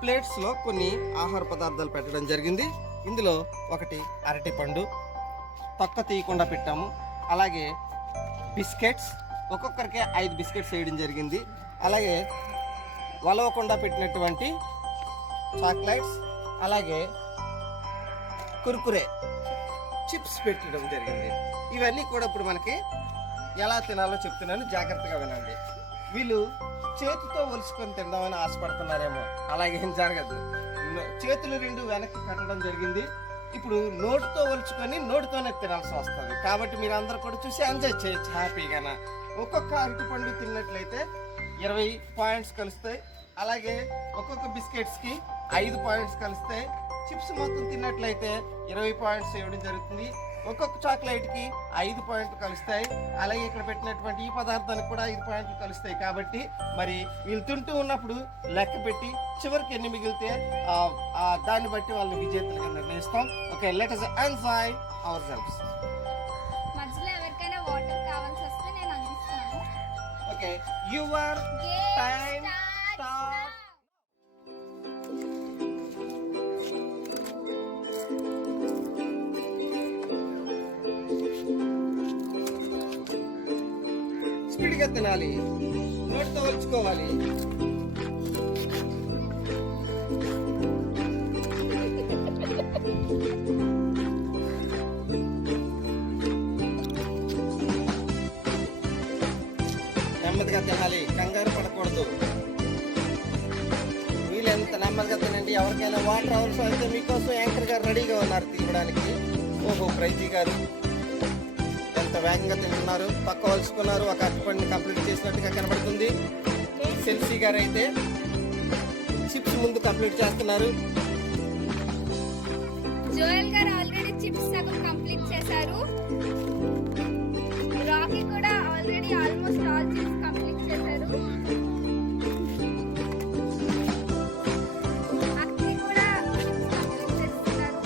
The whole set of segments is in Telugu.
ప్లేట్స్లో కొన్ని ఆహార పదార్థాలు పెట్టడం జరిగింది. ఇందులో ఒకటి అరటి పండు తొక్క తీయకుండా పెట్టాము. అలాగే బిస్కెట్స్, ఒక్కొక్కరికి 5 బిస్కెట్స్ వేయడం జరిగింది. అలాగే వలవకుండా పెట్టినటువంటి చాక్లెట్స్, అలాగే కుర్కురే చిప్స్ పెట్టడం జరిగింది. ఇవన్నీ కూడా ఇప్పుడు మనకి ఎలా తినాలో చెప్తున్నాను, జాగ్రత్తగా వినండి. వీళ్ళు చేతితో ఒలుసుకొని తిందామని ఆశపడుతున్నారేమో, అలాగేం జరగదు. చేతులు 2 వెనక్కి కట్టడం జరిగింది. ఇప్పుడు నోటితో ఒలుచుకొని నోటితోనే తినాల్సి వస్తుంది. కాబట్టి మీరు అందరూ కూడా చూసి ఎంజాయ్ చేయొచ్చు హ్యాపీగా. ఒక్కొక్క అరటిపండు తిన్నట్లయితే 20 పాయింట్స్ కలుస్తాయి. అలాగే ఒక్కొక్క బిస్కెట్స్కి 5 పాయింట్స్ కలుస్తాయి. చిప్స్ మొత్తం తిన్నట్లయితే 20 పాయింట్స్ ఇవ్వడం జరుగుతుంది. ఒక్కొక్క చాక్లెట్కి 5 పాయింట్లు కలుస్తాయి. అలాగే ఇక్కడ పెట్టినటువంటి ఈ పదార్థానికి కూడా 5 పాయింట్లు కలుస్తాయి. కాబట్టి మరి వీళ్ళు తింటూ ఉన్నప్పుడు లెక్క పెట్టి చివరికి ఎన్ని మిగిలితే దాన్ని బట్టి వాళ్ళని విజేతలుగా నిర్ణయిస్తాం. Okay, let us enjoy ourselves. మధ్యలో ఎవరికైనా వాటర్ కావాల్సి వస్తే నేను అందిస్తాను. Okay, your time start. స్పీడ్గా తినాలి, నోటితో ఒలుచుకోవాలి. నెమ్మదిగా తినాలి, కంగారు పడకూడదు. వీలెంత నెమ్మదిగా తినండి. ఎవరికైనా వాటర్ అవసరం అయితే మీకోసం యాంకర్ గారు రెడీగా ఉన్నారు తీయడానికి. ఓహో, ప్రైజీ గారు ఎంత వేగంగా తింటున్నారు, పక్క వలుచుకున్నారు. ఒక అరటిపండుని కంప్లీట్ చేసినట్టుగా కనబడుతుంది. సెల్సీ గారు అయితే చిప్స్ ముందు కంప్లీట్ చేస్తున్నారు. జోయల్ గారు ఆల్రెడీ చిప్స్ సగం కంప్లీట్ చేశారు. రాకీ కూడా already almost all chips complete చేశారు. అక్కి కూడా కంప్లీట్ చేస్తున్నారు.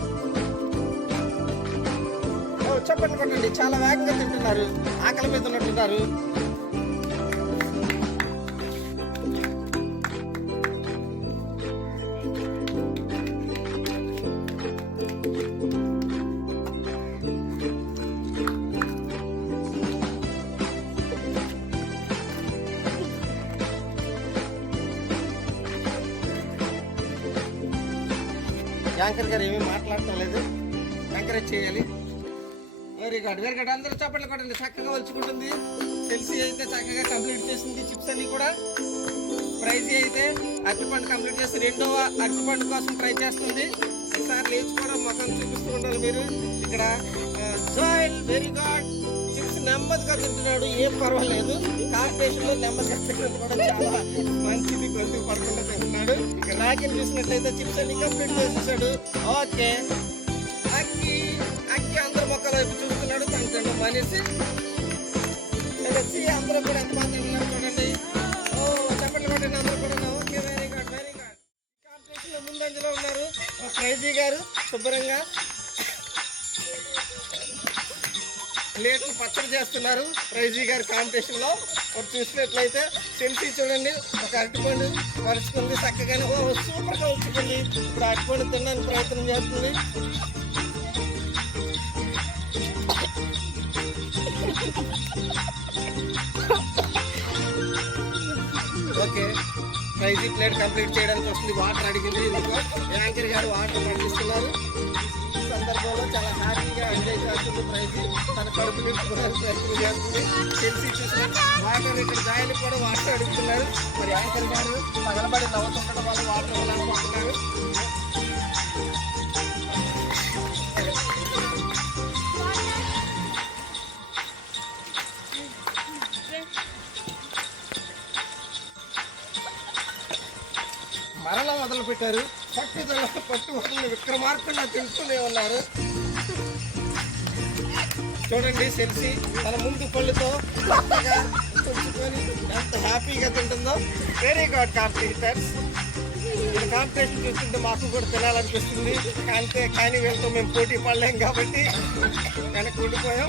చెప్పండి కొట్టండి, చాలా వేగంగా తింటున్నారు, ఆకలి మీద ఉన్నట్టున్నారు. యాంకర్ గారు ఏమీ మాట్లాడటం లేదు, ఎంకరేజ్ చేయాలి. Very good, very good. అందరూ చప్పట్లు కొట్టండి. చక్కగా వచ్చుకుంటుంది. సెల్సీ అయితే చక్కగా కంప్లీట్ చేసింది చిప్స్ అన్ని కూడా. ప్రైజీ అయితే అరటిపండు కంప్లీట్ చేసి 2వ అరటిపండు కోసం ట్రై చేస్తుంది. ఒకసారి నేర్చుకోవడం మొఖం చూపిస్తూ ఉండాలి మీరు. ఇక్కడ జోయల్ వెరీ గుడ్, చిప్స్ నెమ్మదిగా తింటున్నాడు, ఏం పర్వాలేదు. కాంపిటీషన్లో నెమ్మదిగా తినడం కూడా చాలా మంచిది, గొంతుకు పడకుండా తింటున్నాడు. ఇక్కడ రాకిని చూసినట్లయితే చిప్స్ అన్ని కంప్లీట్ చేసేసాడు. ఓకే, అక్కి అందరు మొక్కల వైపు చూస్తున్నాడు, తను తినడం మనిషి. అందరూ కూడా ఎంత బాగా తింటున్నారు చూడండి. ఓ, చెప్పండి కొట్టండి అందరూ కూడా. Okay, very good, very good. కాంపిటీషన్లో ముందంజలో ఉన్నారు ప్రైజీ గారు. శుభ్రంగా ప్లేట్లు పచ్చడి చేస్తున్నారు ప్రైజీ గారు కాంపిటీషన్లో. ఒక చూసినట్లయితే సెల్ఫీ చూడండి, ఒక అరటిపండు వరుచుకుంది చక్కగానే. ఓ, సూపర్గా వచ్చుకుంది. ఇప్పుడు అరటిపండు తినడానికి ప్రయత్నం చేస్తుంది. ఓకే, ప్రైజీ ప్లేట్ కంప్లీట్ చేయడానికి వస్తుంది. వాటర్ అడిగింది. ఇందుకు యాంకర్ గారు వాటర్ పండిస్తున్నారు. ఈ సందర్భంలో చాలా హ్యాపీగా ఎంజాయ్ చేస్తుంది ప్రైజీ. తన కడుపు నింపుకోవడానికి ప్రయత్నం చేస్తుంది. తెలిసి చూసిన వాటర్ ఇక్కడ జాయిలు కూడా వాటర్ అడుగుతున్నారు. మరి యాంకర్ గారు పగలబడి నవ్వుతుండడం వల్ల వాటర్ ఇవ్వాలనుకుంటున్నారు. మరలా మొదలు పెట్టారు. పట్టుదల పట్టుదల విక్రమార్కుల్లా తింటూనే ఉన్నారు. చూడండి, సెల్సీ తన ముందు పళ్ళుతో చక్కగా తుంచుకొని ఎంత హ్యాపీగా తింటుందో. Very good competitors. వీళ్ళ కాంపిటీషన్ చూస్తుంటే మాకు కూడా తినాలనిపిస్తుంది. కానీ వీళ్ళతో మేము పోటీ పడలేం కాబట్టి వెనక్కి ఉండిపోయాం.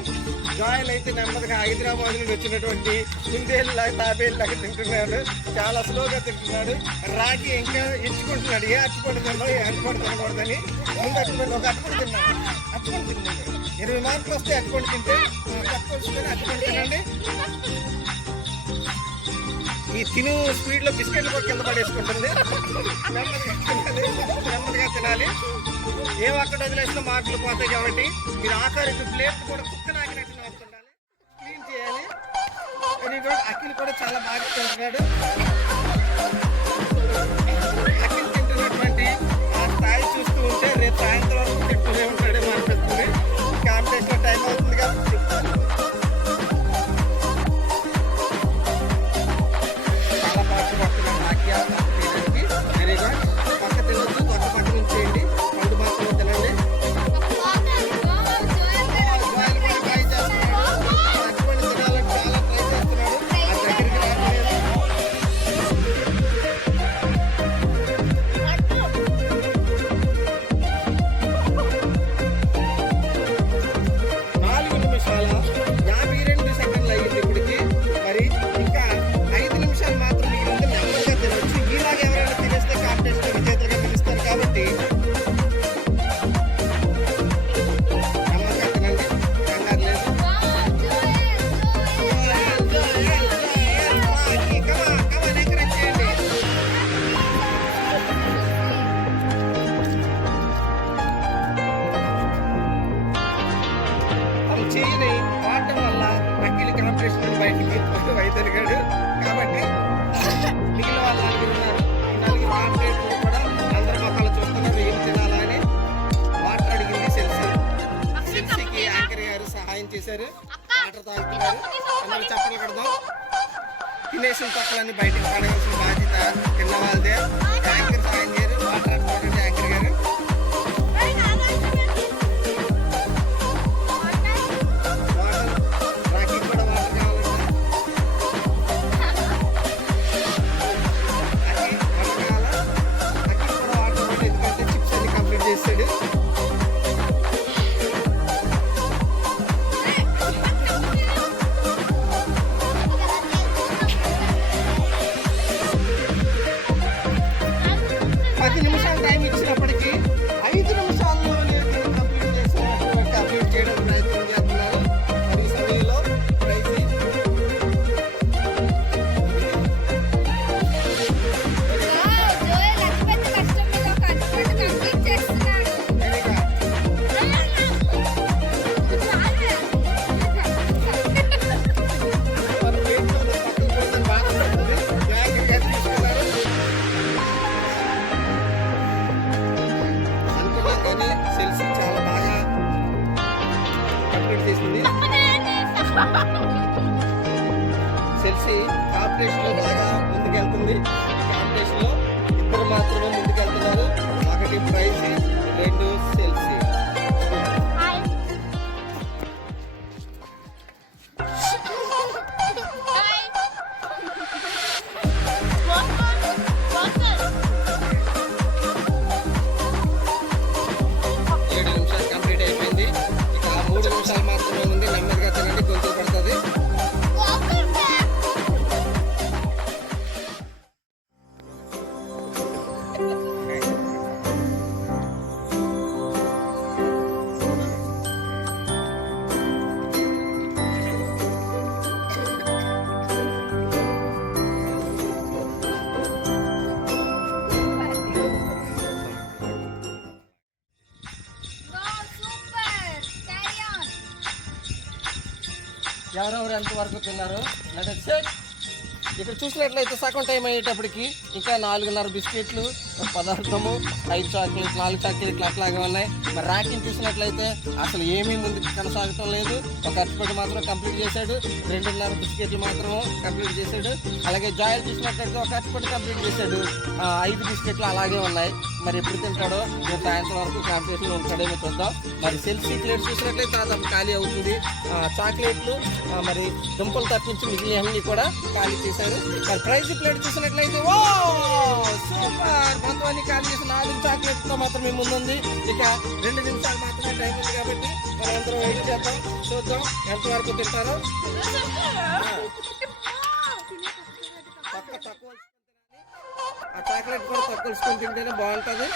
జాయిల్ అయితే నెమ్మదిగా హైదరాబాద్ నుండి వచ్చినటువంటి కుందేళ్ళు తాబేళ్ళు లాగా తింటున్నాడు. చాలా స్లోగా తింటున్నాడు. రాగి ఇంకా ఎంచుకుంటున్నాడు. ఏ అట్టుపండు తిన్నాడు, ఏ అట్టుపండు తినకూడదని. ముందు అట్టుపండు ఒక అట్టుపండు తిన్నాడు. అట్టుపండు తిన్నాడు. 20 మార్కులు వస్తే అట్టుపండు తింటే తక్కువ అట్టుపండు తినండి. ఈ తిను స్పీడ్ లో బిస్కెట్లు కూడా కింద పడేసుకుంటుంది. నెమ్మదిగా తినాలి. ఏం అక్కడ వదిలేసిన మార్కులు పోతాయి కాబట్టి మీరు ఆఖరికి ప్లేట్ కూడా కుక్క నాకినట్టు నడుతుండాలి. క్లీన్ చేయాలి. Very good. అఖిల్ కూడా చాలా బాగా తింటున్నాడు. అఖిల్ తింటున్నటువంటి ఆ స్థాయి చూస్తూ ఉంటే రేపు సాయంత్రం వరకు తింటూనే ఉంటాడేమో అనిపిస్తుంది. కాంపిటీషన్ టైం అవుతుంది కాబట్టి వెరీ గుడ్. పక్క తినొచ్చు, పక్క పక్క నుంచి చేయండి. పండు మాత్రమే తినండి. జాయిల్ కూడా ట్రై చేస్తున్నాడు. అటువంటి తినాలని చాలా ట్రై చేస్తున్నాడు. ఆ దగ్గరికి రావట్లేదు. 4 నిమిషాల 52 సెకండ్లు అయ్యింది ఇప్పటికి. మరి ఇంకా 5 నిమిషాలు మాత్రం మిగిలింది. నెమ్మదిగా తినవచ్చు. ఇలాగ ఎవరైనా తినేస్తే కాంపిటీషన్ విజేతలుగా పిలుస్తారు కాబట్టి నెమ్మదిగా తినండి. కంగారు లేదు. కమాన్ ఎంకరేజ్ చేయండి. తను చేయని వాడటం వల్ల అఖిల్ కాంపిటీషన్ నుండి బయటికి వైదొలిగాడు. కాబట్టి మిగిలిన వాళ్ళు 4 ఉన్నారు. ఈ 4 కాంపిటేటర్లు కూడా అందరి మొక్కలు చూస్తున్నారు ఏం తినాలా అని. వాటర్ అడిగింది సెల్సీ. సెల్సీకి యాంకర్ గారు సహాయం చేశారు. వాటర్ తాగుతున్నారు. అందరూ చప్పట్లు కొడదాం. తినేసిన తొక్కలన్నీ బయటికి పడవలసిన బాధ్యత కింద వాళ్ళదే. యాంకర్ సహాయం చేయరు. వాటర్ అడుగుతారండి యాంకర్ గారు. వాటర్ రాఖీ కూడా వాటర్ కావాలంటే అఖిల్ కూడా వాటర్ ఇవ్వండి. ఎందుకంటే చిప్స్ అన్ని కంప్లీట్ చేసాడు. పది నిమిషాలు టైం ఇచ్చినప్పటికీ 5 నిమిషాల్లోనే దీన్ని కంప్లీట్ చేయడం ప్రయత్నం చేస్తున్నారు. మరి ఈ సమయంలో ప్రైజ్ మన ప్లేట్లో పక్కకు పోతుందని బాధపడుతుంది. యాంకర్ గారు తీసుకున్నారు. అనుకున్నాం కానీ సెల్సీ చాలా బాగా కంప్లీట్ చేసింది. సెల్సీ కాంపిటీషన్ లో బాగా ముందుకెళ్తుంది. ఈ కాంపిటీషన్ లో ఇద్దరు మాత్రమే ముందుకెళ్తున్నారు. 1 ప్రైజ్, 2 సెల్సీ. ఏడు నిమిషాలు కంప్లీట్ అయిపోయింది. ఇక 3 నిమిషాలు మాత్రమే ఉంది. నెమ్మదిగా తినండి, గొంతు పడుతుంది. ఎవరెవరు ఎంతవరకు తిన్నారు ఇక్కడ చూసినట్లయితే సగం టైం అయ్యేటప్పటికి ఇంకా 4.5 బిస్కెట్లు, ఒక పదార్థము, 5 చాక్లెట్లు, 4 చాక్లెట్లు అట్లాగే ఉన్నాయి. మరి రాకింగ్ చూసినట్లయితే అసలు ఏమీ ముందుకు కొనసాగటం లేదు. ఒక అరటిపండు మాత్రం కంప్లీట్ చేశాడు, 2.5 బిస్కెట్లు మాత్రం కంప్లీట్ చేశాడు. అలాగే జాయిల్ చూసినట్లయితే ఒక అరటిపండు కంప్లీట్ చేశాడు, 5 బిస్కెట్లు అలాగే ఉన్నాయి. మరి ఎప్పుడు తింటాడో రేపు సాయంత్రం వరకు కాంపిటీషన్లో ఉంటాడేమో చూద్దాం. మరి సెల్ఫీ ప్లేట్ చూసినట్లయితే దాదాపు ఖాళీ అవుతుంది. చాక్లెట్లు మరి దుంపలు తప్పించి మిగిలినవన్నీ కూడా ఖాళీ చేశారు. మరి ప్రైజ్ ప్లేట్ చూసినట్లయితే ఓ సూపర్, మొత్తం అన్ని ఖాళీ చేసి 4 చాక్లెట్తో మాత్రమే ముందుంది. ఇక 2 నిమిషాలు మాత్రమే టైం ఉంది కాబట్టి మనం అందరం వెయిట్ చేద్దాం, చూద్దాం ఎంతవరకు తింటారో. తక్కువ ఆ చాక్లెట్ కూడా తక్కువ తింటేనే బాగుంటుంది.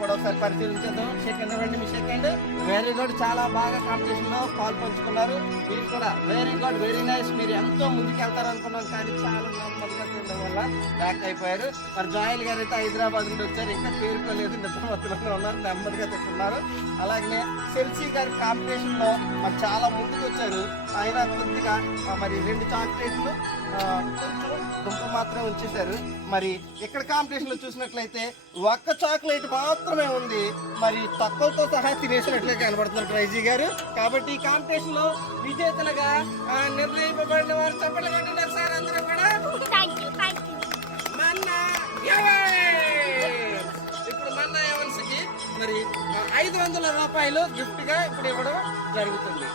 కూడా ఒకసారి పరిశీలించేద్దాం. సెకండ్ ఇవ్వండి, మీ సెకండ్. వెరీ గుడ్, చాలా బాగా కాంపిటీషన్ లో పాలు పంచుకున్నారు. మీరు కూడా వెరీ గుడ్, వెరీ నైస్. మీరు ఎంతో ముందుకు వెళ్తారు అనుకున్నాం కానీ చాలా నెమ్మదిగా తినడం వల్ల బ్యాక్ అయిపోయారు. మరి జాయిల్ గారు అయితే హైదరాబాద్ నుండి వచ్చారు, ఇంకా చేరుకోలేదు, నిద్రమత్తులోనే ఉన్నారు, నెమ్మదిగా తింటున్నారు. అలాగే సెల్సీ గారి కాంపిటీషన్ లో మరి చాలా ముందుకు వచ్చారు. ఆయన కొద్దిగా మరి 2 చాక్లెట్లు కొంచెం దుంప మాత్రమే ఉంచేశారు. మరి ఇక్కడ కాంపిటీషన్ లో చూసినట్లయితే ఒక్క చాక్లెట్ మాత్రమే ఉంది. మరి తక్కువతో సహా తినేసినట్లే కనబడుతున్నారు ట్రైజీ గారు. కాబట్టి ఈ కాంపిటీషన్ లో విజేతలుగా నిర్ణయింపబడిన వారు చెప్పలు కొట్టినారు సార్ అందరూ కూడా. మన్నా ఎవెన్స్. ఇప్పుడు మన్నా ఎవెన్స్ కి మరి 500 రూపాయలు గిఫ్ట్ గా ఇప్పుడు ఇవ్వడం జరుగుతుంది.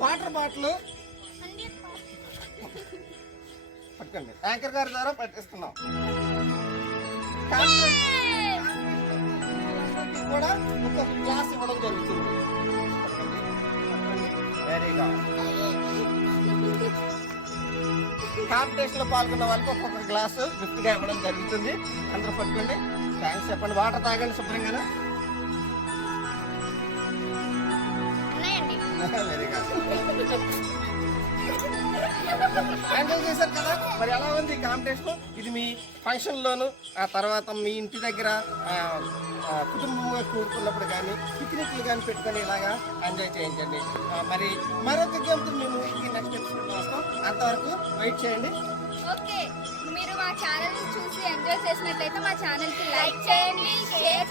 వాటర్ బాటిల్ పట్టుకోండి, యాంకర్ గారి ద్వారా పట్టిస్తున్నాం. కూడా ఒక గ్లాస్ ఇవ్వడం జరుగుతుంది. Very good. కాంపిటీషన్ లో పాల్గొన్న వాళ్ళకి ఒక్కొక్క గ్లాసు గిఫ్ట్ గా ఇవ్వడం జరుగుతుంది. అందరూ పట్టుకోండి, థ్యాంక్స్ చెప్పండి. వాటర్ తాగండి శుభ్రంగా. Very good. హ్యాండిల్ చేశారు కదా. మరి ఎలా ఉంది కాంపిటీషన్? ఇది మీ ఫంక్షన్లోను, ఆ తర్వాత మీ ఇంటి దగ్గర కుటుంబంగా కూడుకున్నప్పుడు కానీ పిక్నిక్లు కానీ పెట్టుకొని ఇలాగా ఎంజాయ్ చేయించండి. మరి మరొక గేమ్తో మేము నెక్స్ట్ ఎపిసోడ్ వస్తాం, అంతవరకు వెయిట్ చేయండి. ఓకే, మీరు మా ఛానల్ చూసి ఎంజాయ్ చేసినట్లయితే మా ఛానల్కి లైక్ చేయండి, షేర్